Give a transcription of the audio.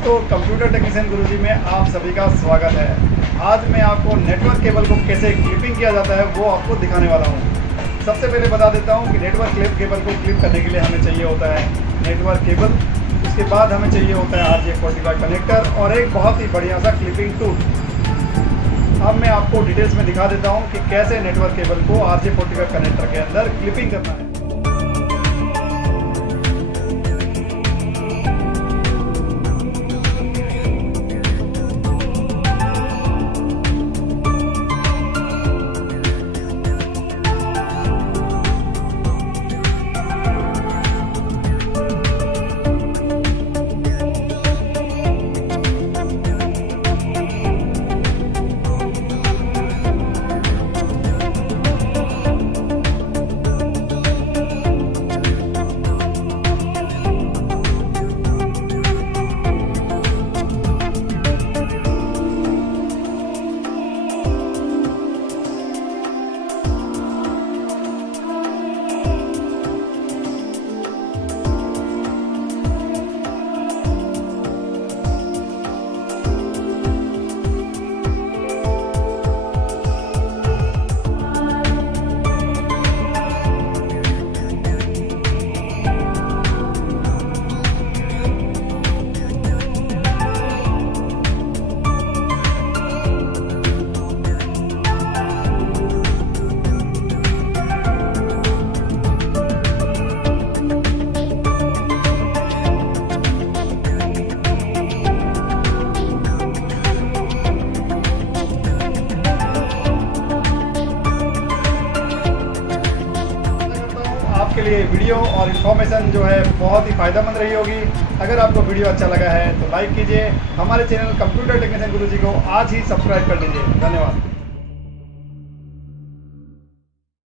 दोस्तों, computer technician गुरुजी में आप सभी का स्वागत है। आज मैं आपको नेटवर्क केबल को कैसे क्लिपिंग किया जाता है वो आपको दिखाने वाला हूँ। सबसे पहले बता देता हूँ कि नेटवर्क केबल को क्लिप करने के लिए हमें चाहिए होता है नेटवर्क केबल। उसके बाद हमें चाहिए होता है RJ45 कनेक्टर और एक बहुत ही बढ़िया सा क्लिपिंग टूल। अब मैं आपको डिटेल्स में दिखा देता हूँ कि कैसे नेटवर्क केबल को RJ45 कनेक्टर के अंदर क्लिपिंग करना है। आपके लिए वीडियो और इन्फॉर्मेशन जो है बहुत ही फ़ायदेमंद रही होगी। अगर आपको वीडियो अच्छा लगा है तो लाइक कीजिए। हमारे चैनल कंप्यूटर टेक्नीशियन गुरुजी को आज ही सब्सक्राइब कर लीजिए। धन्यवाद।